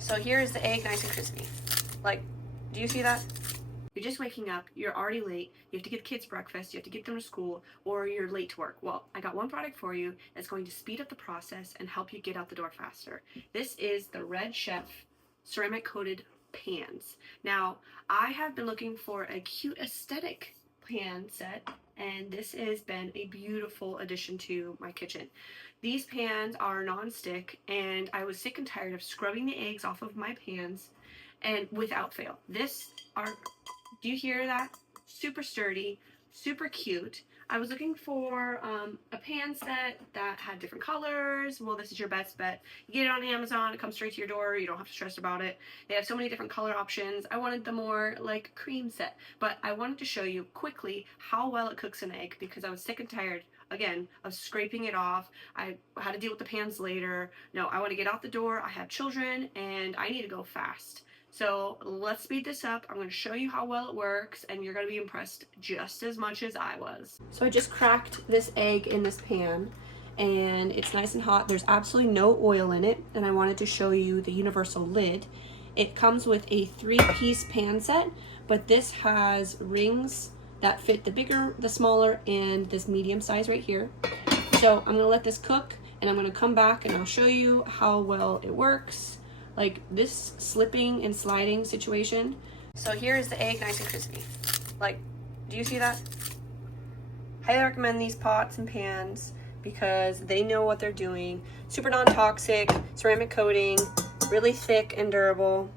So here is the egg, nice and crispy. Like, do you see that? You're just waking up, you're already late, you have to get kids breakfast, you have to get them to school, or you're late to work. Well, I got one product for you that's going to speed up the process and help you get out the door faster. This is the Redchef Ceramic Coated Pans. Now, I have been looking for a cute aesthetic pan set, and this has been a beautiful addition to my kitchen. These pans are non-stick, and I was sick and tired of scrubbing the eggs off of my pans, and without fail. Do you hear that? Super sturdy, super cute. I was looking for a pan set that had different colors. Well, this is your best bet. You get it on Amazon, it comes straight to your door, you don't have to stress about it. They have so many different color options. I wanted the more like cream set, but I wanted to show you quickly how well it cooks an egg because I was sick and tired, again, of scraping it off. I had to deal with the pans later. No, I want to get out the door. I have children and I need to go fast. So let's speed this up. I'm going to show you how well it works and you're going to be impressed just as much as I was. So I just cracked this egg in this pan and it's nice and hot. There's absolutely no oil in it, and I wanted to show you the universal lid. It comes with a 3-piece pan set, but this has rings that fit the bigger, the smaller, and this medium size right here. So I'm going to let this cook and I'm going to come back and I'll show you how well it works. Like this slipping and sliding situation. So here is the egg, nice and crispy. Like, do you see that? Highly recommend these pots and pans because they know what they're doing. Super non-toxic, ceramic coating, really thick and durable.